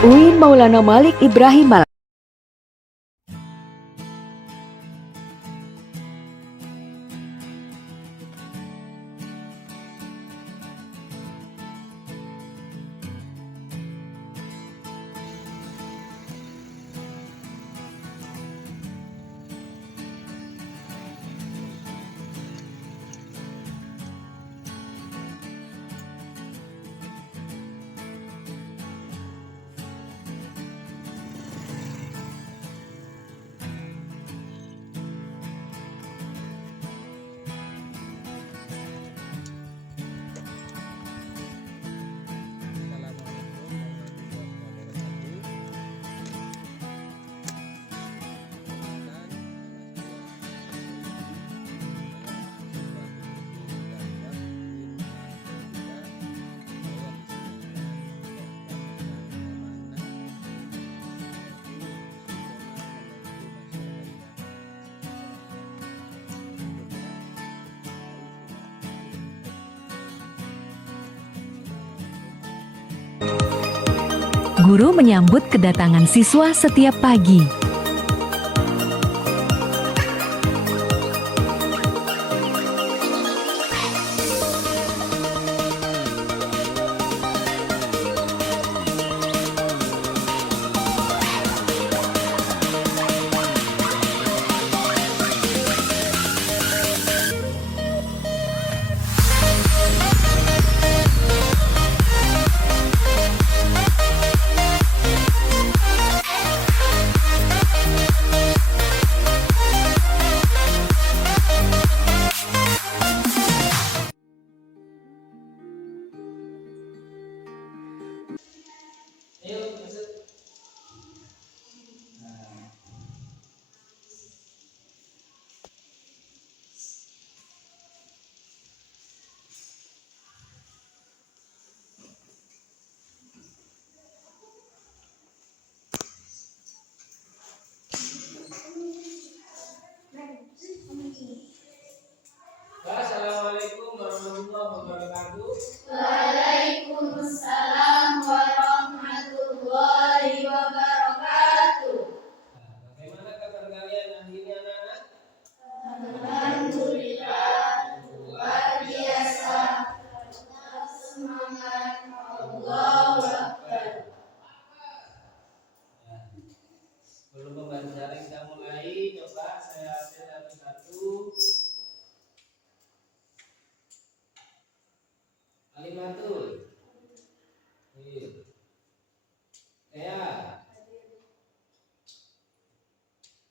UIN Maulana Malik Ibrahim Malang. Guru menyambut kedatangan siswa setiap pagi. Assalamualaikum warahmatullahi wabarakatuh. Waalaikumsalam warahmatullahi wabarakatuh. Bagaimana kabar kalian hari ini anak-anak? Alhamdulillah, luar biasa. Tetap semangat. Allahu Akbar. Sebelum pembelajaran kita mulai, coba saya satu-satu kalimatul. Lea,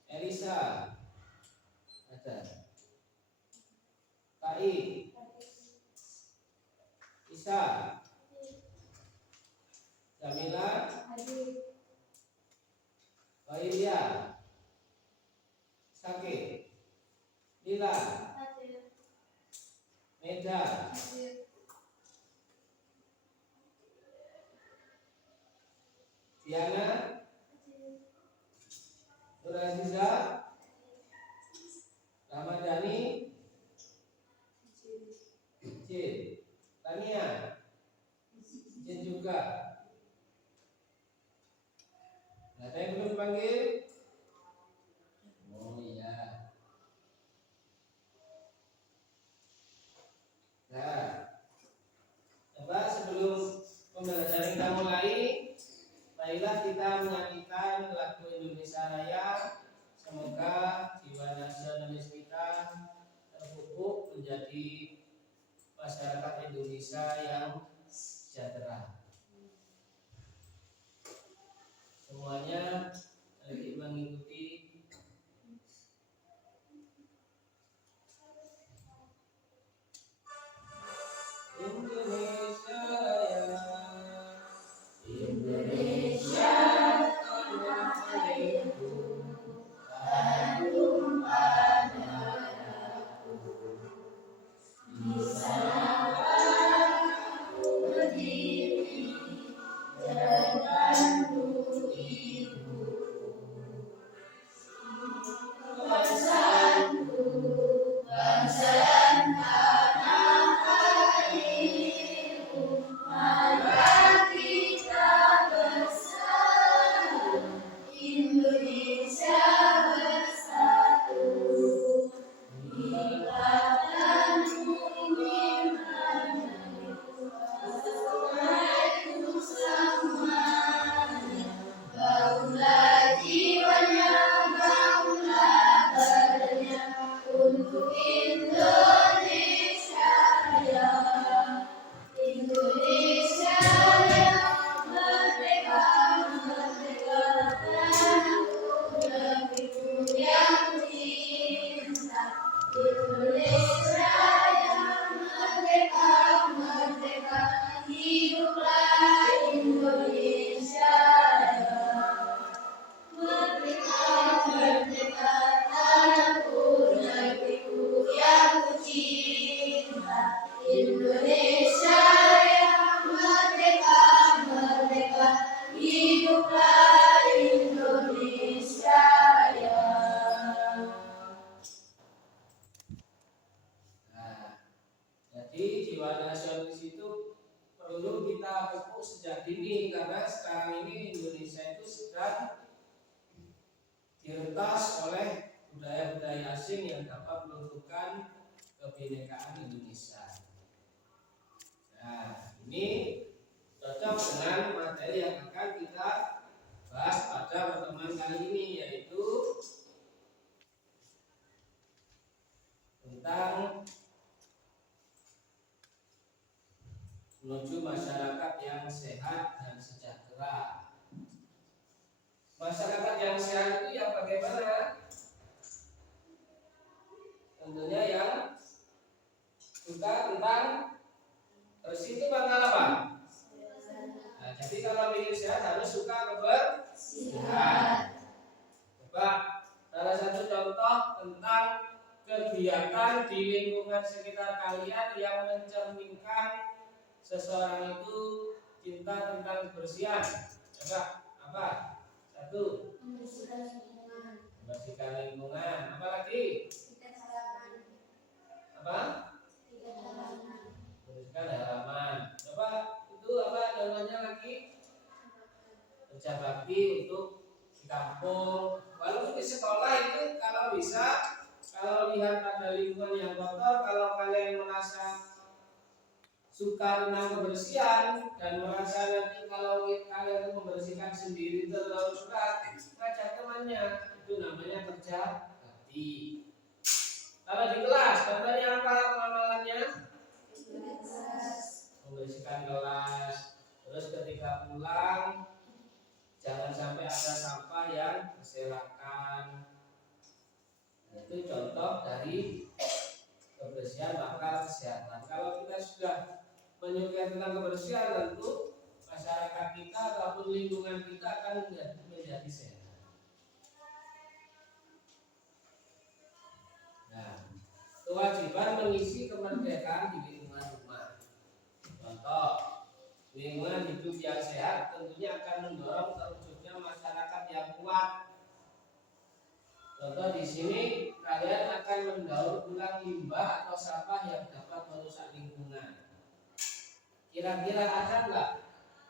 Elisa, ada. Kai, Isa, Jamila, Wailia, Sake, Lila, Meda, Diana, Nuraziza, Ramadhani, Jin, Tania, Jin juga. Ada yang belum panggil? Oh iya. Nah, coba sebelum pembelajaran kita mulai, marilah kita menyanyikan lagu Indonesia Raya. Semoga jiwa nasionalis kita terpupuk menjadi masyarakat Indonesia yang sejahtera. Semuanya mengikuti. Indonesia Raya, Indonesia tanah airku, kandung padaku. Di sana aku berdiri, terpandu ibu. pupuk sejak dini, karena sekarang ini Indonesia itu sedang diretas oleh budaya-budaya asing yang dapat melunturkan kebinekaan Indonesia. Nah, ini cocok dengan materi yang akan kita bahas pada pertemuan kali ini, yaitu tentang menuju masyarakat yang sehat dan sejahtera. Masyarakat yang sehat itu yang bagaimana? Tentunya yang suka tentang bersih itu bakal apa? Nah, jadi kalau ingin sehat harus suka kebersihan. Coba salah satu contoh tentang kegiatan di lingkungan sekitar kalian yang mencerminkan seseorang itu cinta tentang kebersihan. Coba apa? Satu, Membersihkan lingkungan. membersihkan lingkungan. Apa lagi? Tidak halaman. Apa? Tidak halaman. Membersihkan halaman. Coba itu apa contohnya lagi? Kerja bakti untuk di kampung. Walaupun di sekolah itu kalau bisa, kalau lihat ada lingkungan yang kotor, kalau kalian merasa suka tentang kebersihan dan merasa nanti kalau kalian itu membersihkan sendiri terlalu berat, ngajak temannya, itu namanya kerja bakti. Kalau di kelas, contohnya apa pengamalannya? Membersihkan kelas. Terus ketika pulang, jangan sampai ada sampah yang berserakan. Itu contoh dari kebersihan bakal kesehatan. Kalau kita sudah menyukai tentang kebersihan, tentu masyarakat kita ataupun lingkungan kita akan menjadi sehat. Nah, kewajiban mengisi kemerdekaan di lingkungan rumah. Contoh, lingkungan hidup yang sehat tentunya akan mendorong terwujudnya masyarakat yang kuat. Contoh di sini kalian akan mendaur ulang limbah atau sampah yang dapat merusak lingkungan. Kira-kira ada nggak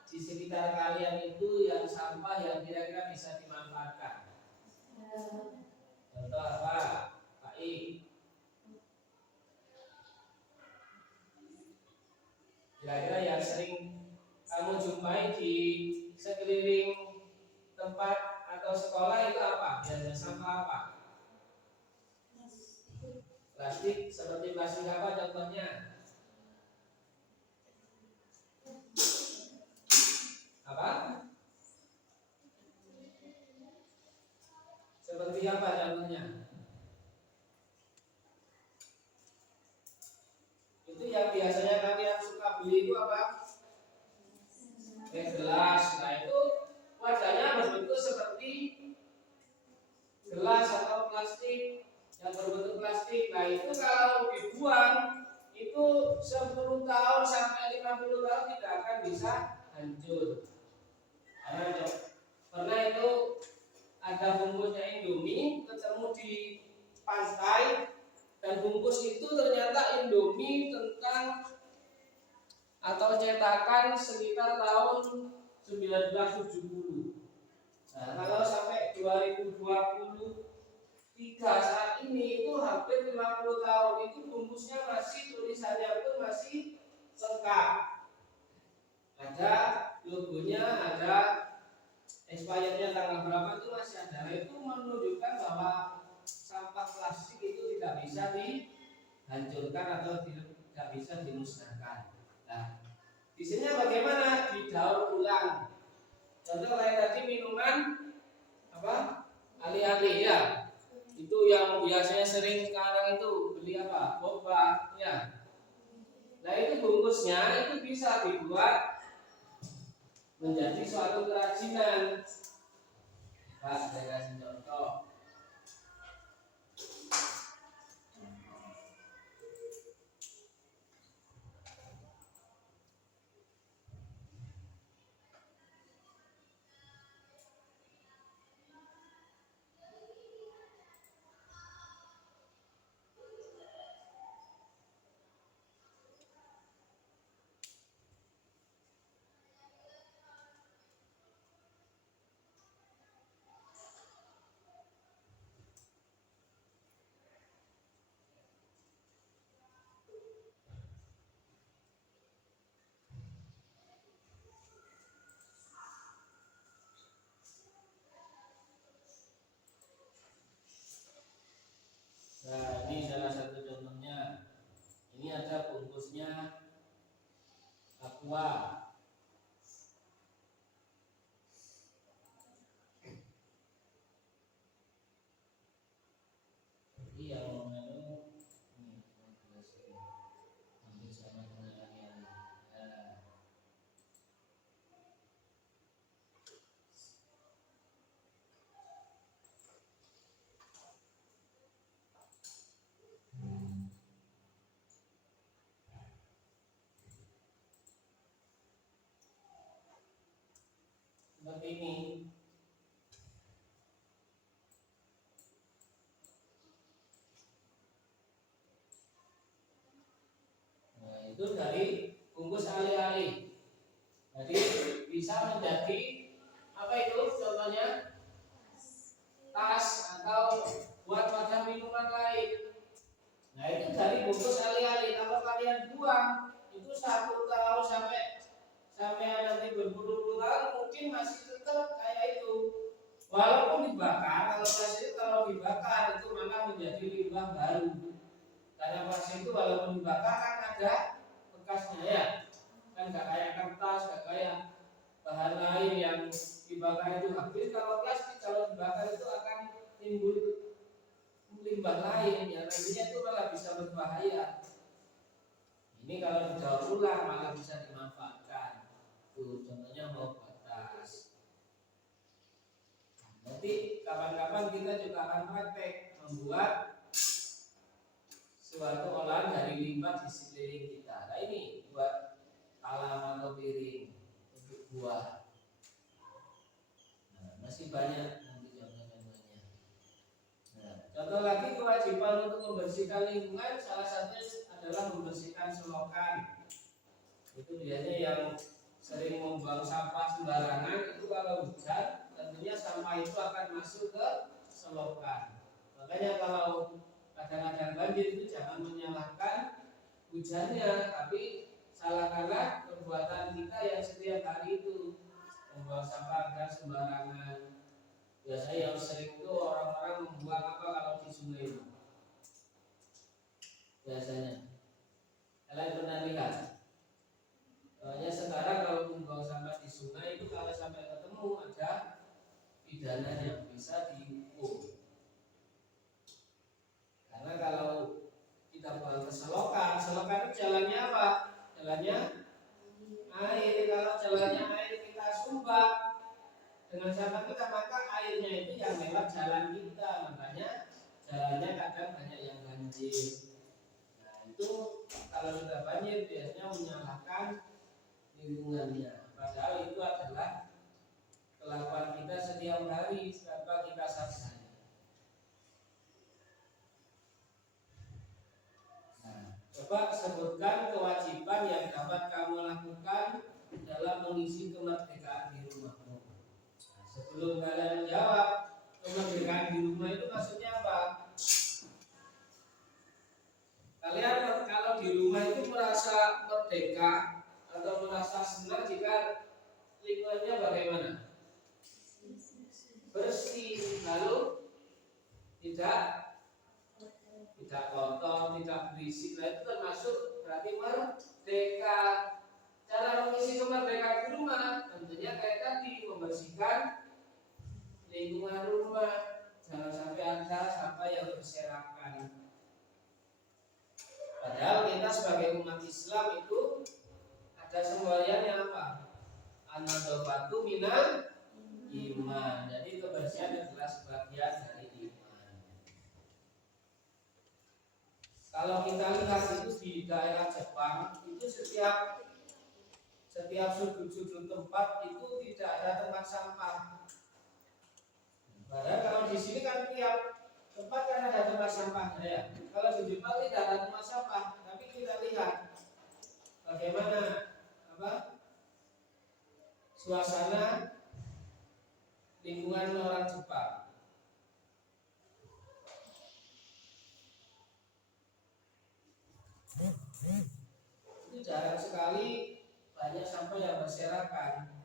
di sekitar kalian itu yang sampah yang kira-kira bisa dimanfaatkan? Contoh apa, Pak I? Kira-kira yang sering kamu jumpai di sekeliling tempat atau sekolah itu apa? Biasanya sampah apa? Plastik. Seperti plastik apa contohnya? Apa? Seperti apa contohnya? Itu yang biasanya kalian suka beli itu apa? Gelas. Nah itu wadahnya berbentuk seperti gelas atau plastik yang berbentuk plastik. Nah itu kalau dibuang itu 10 tahun sampai 50 tahun tidak akan bisa hancur. Karena itu ada bungkusnya Indomie ketemu di pantai, dan bungkus itu ternyata Indomie tentang atau cetakan sekitar tahun 1970. Nah, kalau sampai 2023 saat ini itu hampir 50 tahun, itu bungkusnya masih, tulisannya itu masih lengkap. Ada logonya, ada expirednya tanggal berapa itu masih ada. Nah, itu menunjukkan bahwa sampah plastik itu tidak bisa dihancurkan atau tidak bisa dimusnahkan. Nah, di sini bagaimana? Didaur ulang. Contoh kayak tadi minuman apa? Ali-ali ya. Itu yang biasanya sering sekarang itu beli apa? Boba ya. Nah, itu bungkusnya itu bisa dibuat menjadi suatu kerajinan. Pak, saya kasih contoh. seperti ini. Nah, itu dari bungkus alih-alih. Jadi bisa menjadi apa itu contohnya? Tas atau buat wadah minuman lain. Nah, itu dari bungkus alih-alih. Kalau kalian buang, itu 1 tahun sampai nanti berpuluh-puluh tahun mungkin masih tetap kayak itu. Walaupun dibakar, kalau dibakar itu malah menjadi limbah baru. Karena plastik itu walaupun dibakar kan ada bekasnya ya. Kan gak kayak kertas, gak kayak bahan lain yang dibakar itu habis. Kalau plastik kalau dibakar itu akan timbul limbah lain yang nantinya itu malah bisa berbahaya. Ini kalau didaur ulang malah bisa dimanfaatkan. Tuh contohnya mau batas. Nanti kapan-kapan kita juga akan praktek membuat suatu olahan dari limbah di sekeliling kita. Nah ini buat talam atau piring untuk buah. Nah, masih banyak nanti contoh-contohnya. Nah, contoh lagi kewajiban untuk membersihkan lingkungan salah satunya adalah membersihkan selokan. Itu biasanya yang sering membuang sampah sembarangan itu kalau hujan tentunya sampah itu akan masuk ke selokan. Makanya kalau kadang-kadang banjir itu jangan menyalahkan hujannya, tapi salahkanlah perbuatan kita yang setiap hari itu membuang sampah dan sembarangan. Biasanya yang sering itu orang-orang membuang apa kalau di sungai itu? Biasanya kalian pernah lihat? Soalnya sekarang kalau membuang sampah di sungai itu kalau sampai ketemu ada pidananya, bisa dihukum. Karena kalau kita buang ke selokan, selokan itu jalannya apa? Jalannya air. Kalau jalannya air kita sumbat dengan sampah kita, maka airnya itu yang lewat jalan kita. Makanya jalannya kadang banyak yang banjir. Nah itu kalau sudah banjir biasanya menyalahkan lingkungannya. Padahal itu adalah kelakuan kita setiap hari tanpa kita sadari. Coba sebutkan kewajiban yang dapat kamu lakukan dalam mengisi kemerdekaan di rumahmu. Nah, sebelum kalian menjawab, kemerdekaan di rumah itu maksudnya apa? Kalian kalau di rumah itu merasa merdeka atau merasa senang jika lingkungannya bagaimana? Bersih, lalu tidak kotor, tidak berisik. Nah itu termasuk berarti merdeka. Cara mengisi kemerdekaan di rumah tentunya kayak tadi, membersihkan lingkungan rumah, jangan sampai ada sampah yang berserakan. Padahal kita sebagai umat Islam itu ada semboyan yang apa? An-nadhafatu minal iman. Jadi kebersihan adalah sebagian dari iman. Kalau kita lihat itu di daerah Jepang itu setiap sudut-sudut tempat itu tidak ada tempat sampah. Padahal kalau di sini kan tiap tempat kan ada tempat sampah ya. Kalau di Jepang tidak ada tempat sampah, tapi kita lihat bagaimana suasana lingkungan orang Jepang. Itu jarang sekali banyak sampah yang berserakan.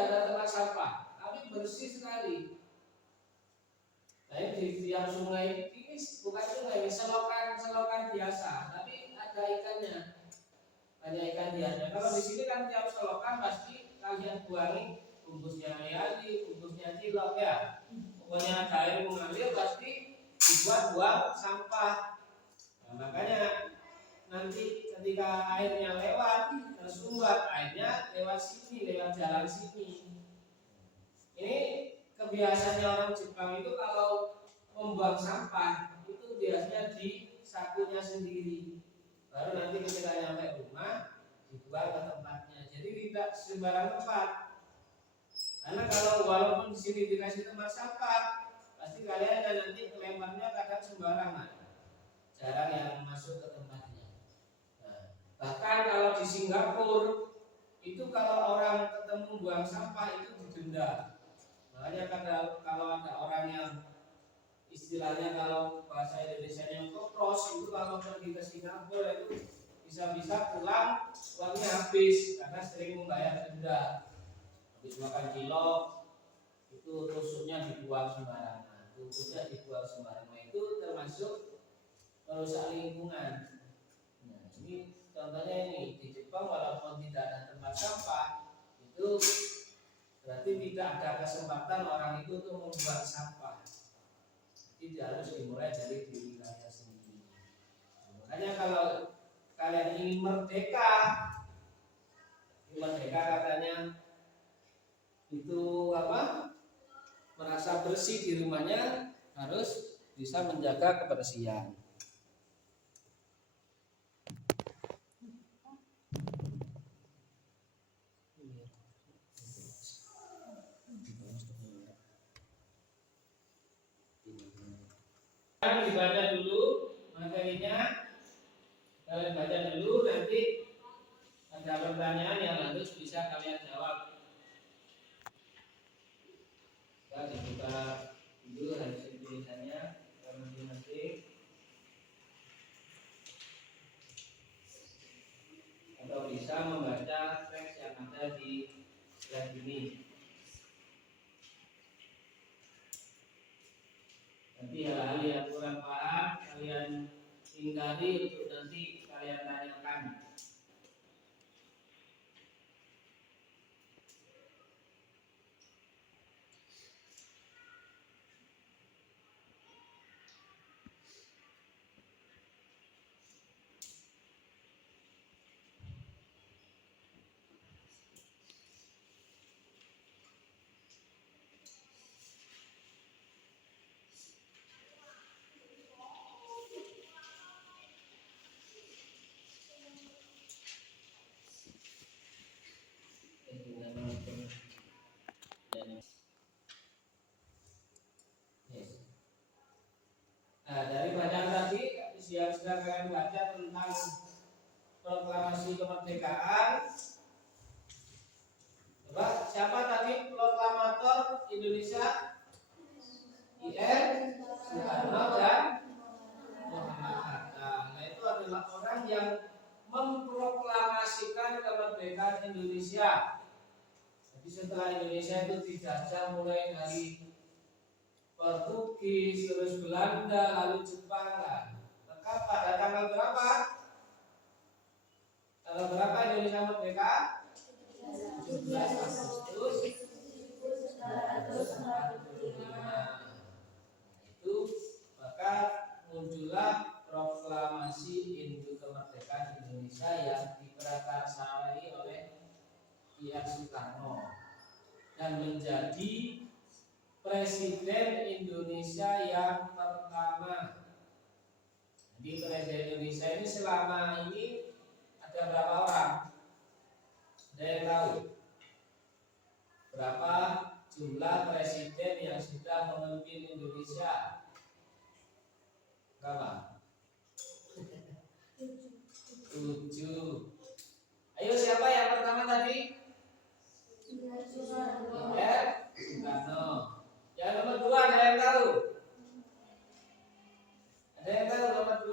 tidak ada tempat sampah, tapi bersih sekali. Nah, di tiap sungai ini bukan sungai, ini selokan biasa, tapi ada ikannya, banyak ikan hiasnya. Kalau di sini kan tiap selokan pasti kalian buangi bungkusnya liali, bungkusnya cilok ya. Pokoknya ada air mengalir pasti dibuat buang sampah. Nah, makanya nanti ketika airnya lewat tersumbat, airnya lewat sini, lewat jalan sini. Ini kebiasaannya orang Jepang itu kalau membuang sampah itu biasanya di sakunya sendiri. Baru nanti ketika nyampe rumah dibuang ke tempatnya. Jadi tidak sembarang tempat. Karena kalau walaupun di sini dikasih tempat sampah, pasti kalian nanti lemparnya kadang sembarangan. Jarang yang masuk ke tempatnya. Nah, bahkan kalau di Singapura itu kalau orang ketemu buang sampah itu didenda. Makanya kalau ada orang yang istilahnya kalau bahasa Indonesianya kopros itu kalau pergi ke Singapura itu bisa-bisa pulang uangnya habis karena sering membayar denda. Habis makan cilok itu tusuknya dibuang sembarangan, tusuknya dibuang sembarangan, itu termasuk merusak lingkungan. Nah, ini contohnya ini di Jepang walaupun tidak ada tempat sampah itu berarti tidak ada kesempatan orang itu untuk membuang sampah. Jadi harus dimulai dari diri kalian sendiri. Makanya kalau kalian ingin merdeka katanya itu apa? Merasa bersih di rumahnya harus bisa menjaga kebersihan. Dibaca dulu materinya, kalian baca dulu, nanti ada pertanyaan yang harus bisa kalian jawab. Kita dibuka dulu hasil tulisannya masing-masing, atau bisa membaca teks yang ada di slide ini. Nanti hal-hal yang kurang paham kalian ingkari untuk nanti kalian tanyakan. Nah, dari bacaan tadi yang sudah kalian baca tentang proklamasi kemerdekaan, coba siapa tadi proklamator Indonesia? IR Soekarno dan Muhammad Hatta. Nah, itu adalah orang yang memproklamasikan kemerdekaan Indonesia. Jadi setelah Indonesia itu dijajah mulai dari Portugis, terus Belanda, lalu Jepang. Maka pada tanggal berapa? Tanggal berapa Indonesia merdeka? 17 Agustus 1945. Itu maka muncullah proklamasi kemerdekaan Indonesia yang diprakarsai oleh I.R. Soekarno dan menjadi Presiden Indonesia yang pertama. Jadi Presiden Indonesia ini selama ini ada berapa orang? Ada yang tahu? Berapa jumlah presiden yang sudah memimpin Indonesia? Berapa? 7. Ayo siapa yang pertama tadi? Soekarno. Yang nomor 2 ada yang tahu? Ada yang tahu nomor 2?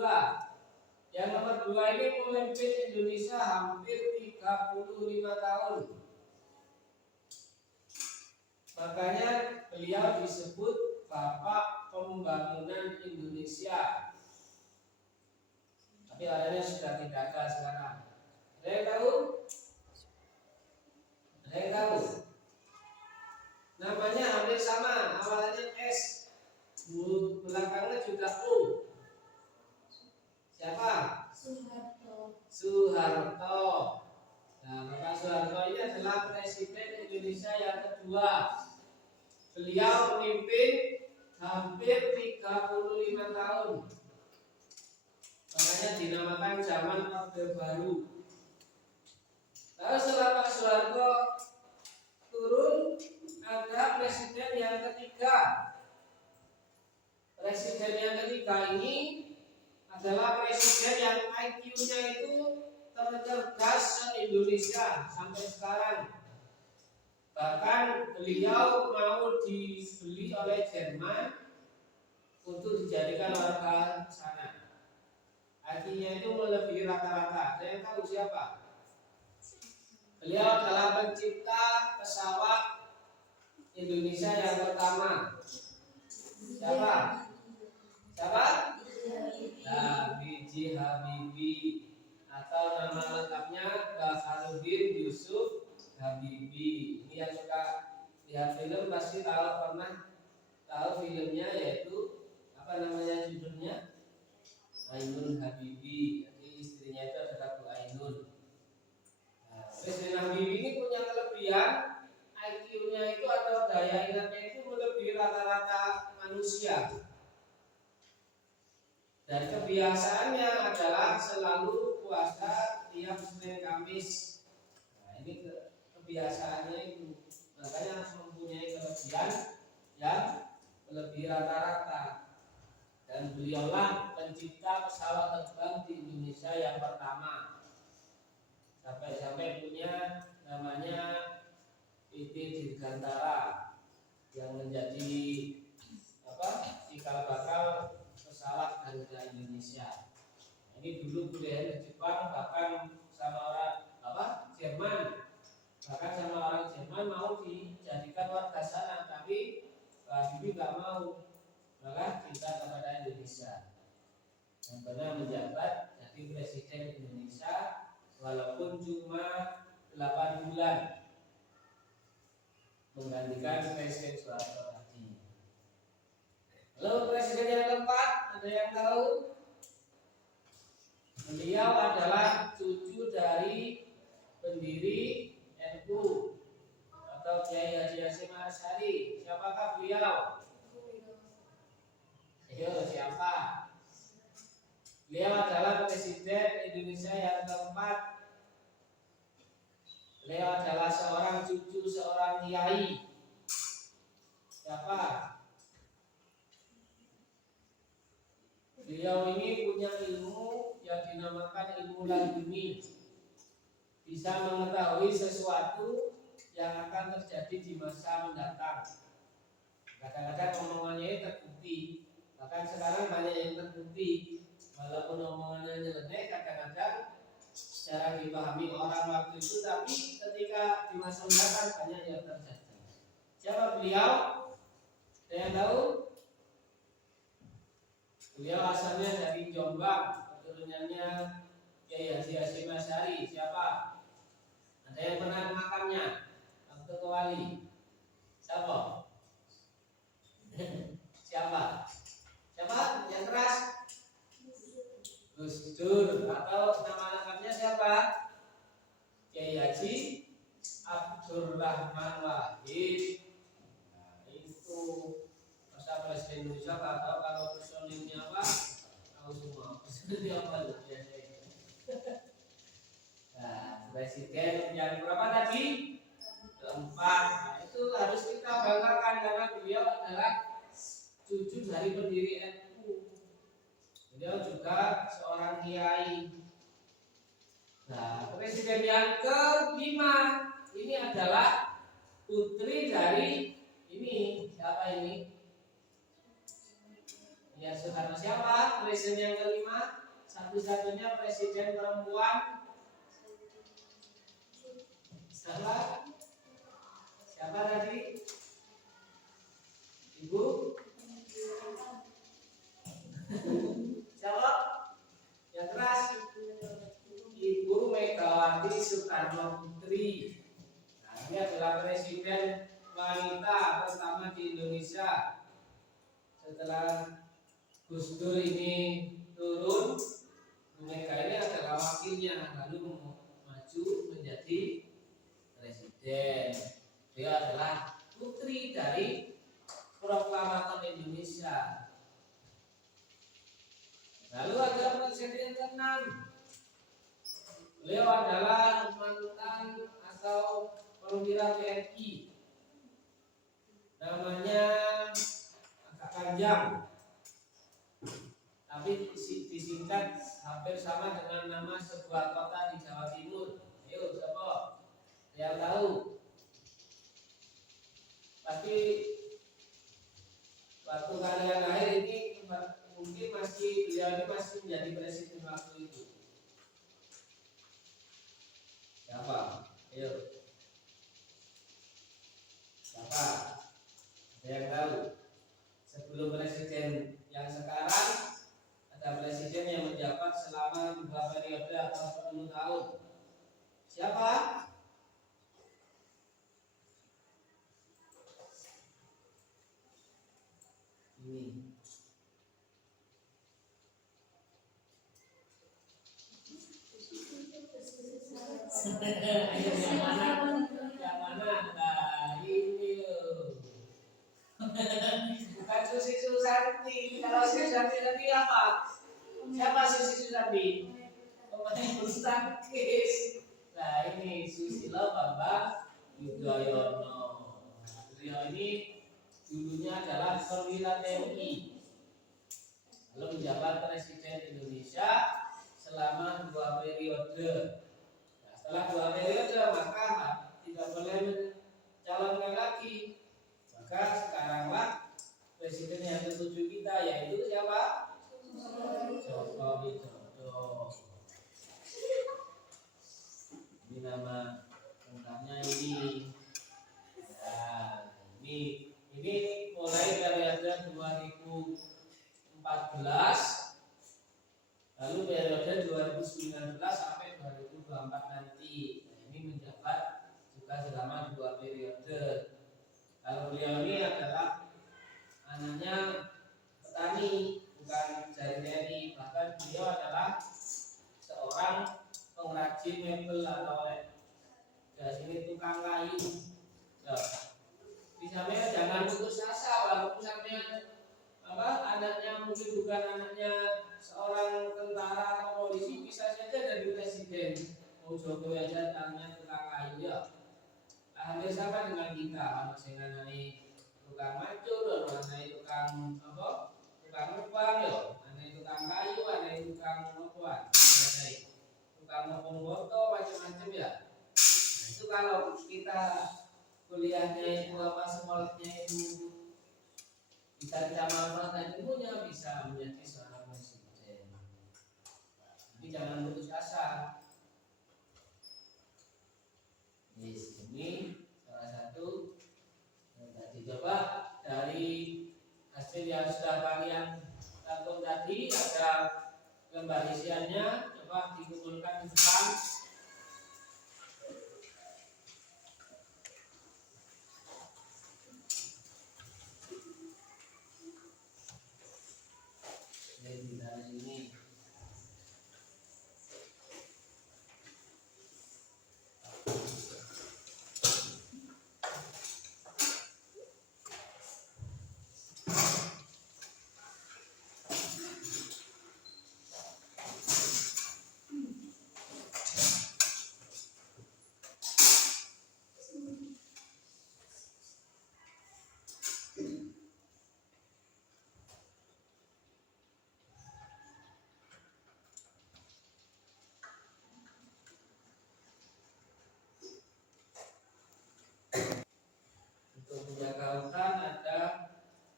Yang nomor 2 ini memimpin Indonesia hampir 35 tahun. Makanya beliau disebut Bapak Pembangunan Indonesia. Tapi orangnya sudah tidak ada sekarang. Ada yang tahu? Ada yang tahu? Namanya hampir sama, awalnya S, belakangnya juga U. Siapa? Soeharto. Soeharto. Nah, Bapak Soeharto ini adalah Presiden Indonesia yang kedua. Beliau memimpin hampir 35 tahun. Makanya dinamakan zaman Orde Baru. Lalu setelah Pak Soeharto turun, ada presiden yang ketiga. Presiden yang ketiga ini adalah presiden yang IQ-nya itu tercerdas se-Indonesia sampai sekarang. Bahkan beliau mau dibeli oleh Jerman untuk dijadikan warga sana. IQ-nya itu melebihi rata-rata. Saya tahu siapa? Beliau adalah pencipta pesawat Indonesia yang pertama. Siapa? Siapa? Nah, B.J. Habibie, atau nama lengkapnya Baharudin Yusuf Habibie. Ini yang suka lihat film pasti pernah tahu filmnya, yaitu apa namanya judulnya? Ainun Habibie. Jadi istrinya itu adalah Bu Ainun. Presiden Habibie ini punya kelebihan, IQ-nya itu atau daya ingatnya itu melebihi rata-rata manusia. Dan kebiasaannya adalah selalu puasa tiap Senin Kamis. Nah, ini kebiasaannya itu. Makanya mempunyai kelebihan yang melebihi rata-rata. Dan beliaulah pencipta pesawat terbang di Indonesia yang pertama. Sampai-sampai punya namanya PT Dirgantara yang menjadi cikal bakal pesawat Garuda Indonesia. Ini dulu budaya di Jepang, bahkan sama orang Jerman, bahkan sama orang Jerman mau dijadikan warga sana, tapi Habibie nggak mau, malah cinta kepada Indonesia. Dan pernah menjabat jadi Presiden Indonesia walaupun cuma 8 bulan, menggantikan Presiden Soeharto tadi. Lalu presiden yang keempat, ada yang tahu? Beliau adalah cucu dari pendiri NU atau Kiai Haji Hasyim Asy'ari. Siapakah beliau? Ayo, siapa? Beliau adalah Presiden Indonesia yang keempat. Beliau adalah seorang cucu seorang kiai. Siapa? Beliau ini punya ilmu yang dinamakan ilmu laduni. Bisa mengetahui sesuatu yang akan terjadi di masa mendatang. Kadang-kadang omongannya terbukti. Bahkan sekarang banyak yang terbukti. Walaupun omongannya nyeleneh, kadang-kadang secara dipahami orang waktu itu, tapi ketika di masa mendatang banyak yang terjadi. Siapa beliau? Ada yang tahu? Beliau asalnya dari Jombang, keturunannya Kiai Haji Hasyim Asy'ari. Siapa? Ada yang pernah ke makamnya waktu ke Wali? Siapa? Siapa? Siapa? Yang keras? Gus Dur. Atau nama lengkapnya siapa? Kiai Haji Abdurrahman Wahid. Nah, itu masa Presiden Indonesia nggak tahu kalau personilnya apa? Tahu semua. Personilnya apa loh biasanya? Nah, Presiden yang berapa tadi? Keempat. Nah, itu harus kita banggakan karena beliau adalah cucu dari pendiri NU. Beliau juga seorang kiai. Nah, presiden yang kelima ini adalah putri dari ini. Siapa ini? Ya, Soekarno. Siapa presiden yang kelima? Satu-satunya presiden perempuan. Siapa? Siapa tadi? Ini adalah presiden wanita pertama di Indonesia. Setelah Gus Dur ini turun, Bu Mega ini adalah wakilnya, lalu maju menjadi presiden. Dia adalah putri dari proklamator Indonesia. Lalu ada presiden ke-6. Beliau adalah mantan atau perwira TNI. Namanya agak panjang, tapi disingkat hampir sama dengan nama sebuah kota di Jawa Timur. Ayo, siapa yang tahu? Pasti waktu kalian lahir ini mungkin beliau ini masih menjadi presiden waktu itu. Siapa? Ayo. Siapa? Ada yang tahu? Sebelum presiden yang sekarang, ada presiden yang menjabat selama 2 periode atau 10 tahun. Siapa? Ini. Ayo yang mana? Yang mana? Nah, ini loh. Bukan Susi Susanti. Kalau Susi Susanti tadi apa? Siapa Susi Susanti? Pemain bulu tangkis. Nah, ini Susilo Bambang Yudhoyono. Beliau ini dulunya adalah perwira TNI. Lalu menjabat presiden Indonesia selama 2 periode. Setelah 2 periode maka tidak boleh mencalonkan lagi. Maka sekaranglah presiden yang ke-7 kita, yaitu siapa? Joko Widodo. Ini nama lengkapnya ini. Nah, ini mulai periode 2014, lalu periode 2019 sampai 2024 nanti. Nah, ini menjabat juga selama 2 periode. Kalau beliau ini adalah anaknya petani, bukan dari TNI. Bahkan beliau adalah seorang pengrajin mebel atau di sini tukang kayu. Di sampai jangan putus asa, walaupun sampai anaknya mungkin bukan anaknya seorang tentara atau polisi, bisa saja dari presiden. Mau Jokowi aja anaknya tukang kayu ya. Hampir sama dengan kita, masih anaknya tukang macul, anaknya tukang tukang ngebang ya, anaknya tukang kayu, anaknya tukang ngebuat, tukang ngepung foto macam-macam ya. Nah, itu kalau kita kuliahnya itu sekolahnya itu bisa dicamalkan dan ilmunya bisa menjadi seorang presiden. Jadi jangan putus asa. Di sini salah satu yang tadi coba dari hasil yang sudah kalian tonton tadi, ada gambar isiannya, coba dikumpulkan di depan. Untuk menjaga hutan ada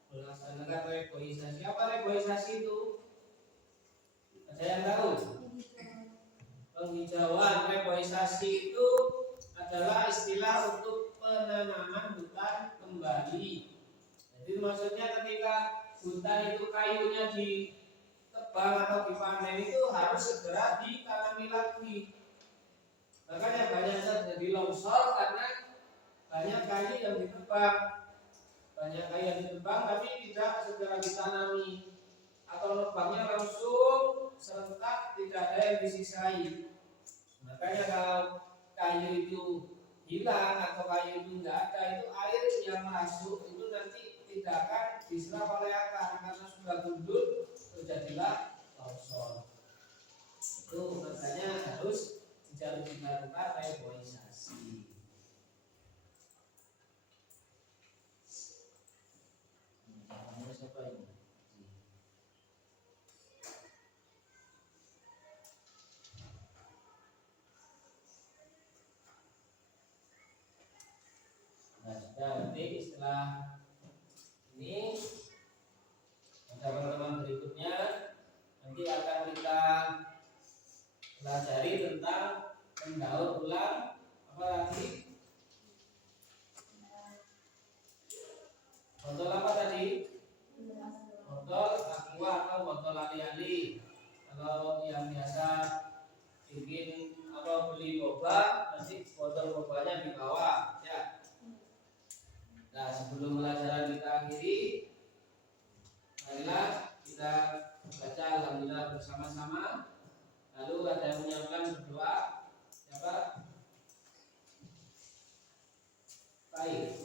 melaksanakan reboisasi. Apa reboisasi itu? Ada yang tahu? Penghijauan. Reboisasi itu adalah istilah untuk penanaman hutan kembali. Jadi maksudnya ketika hutan itu kayunya ditebang atau dipanen itu harus segera ditanami lagi. Makanya banyak terjadi longsor karena kayu yang ditebang, banyak kayu yang ditebang tapi tidak segera ditanami, atau nebangnya langsung serentak, tidak ada yang disisai. Makanya kalau kayu itu hilang atau kayu itu enggak ada, itu air yang masuk itu nanti tidak akan diserap oleh akar karena sudah gundul, terjadilah longsor. Itu makanya harus dilakukan reboisasi. Namanya siapa ini? Nah, sudah nanti setelah ini pada pertemuan berikutnya nanti akan kita pelajari tentang mendaur ulang apa lagi? Botol apa tadi? Botol aqua atau botol ali-ali. Kalau yang biasa bikin atau beli boba, nanti botol bobanya di bawah ya. Nah, sebelum pelajaran kita akhiri, marilah kita baca alhamdulillah bersama-sama. Lalu ada yang menyiapkan berdoa. Siapa? Baik.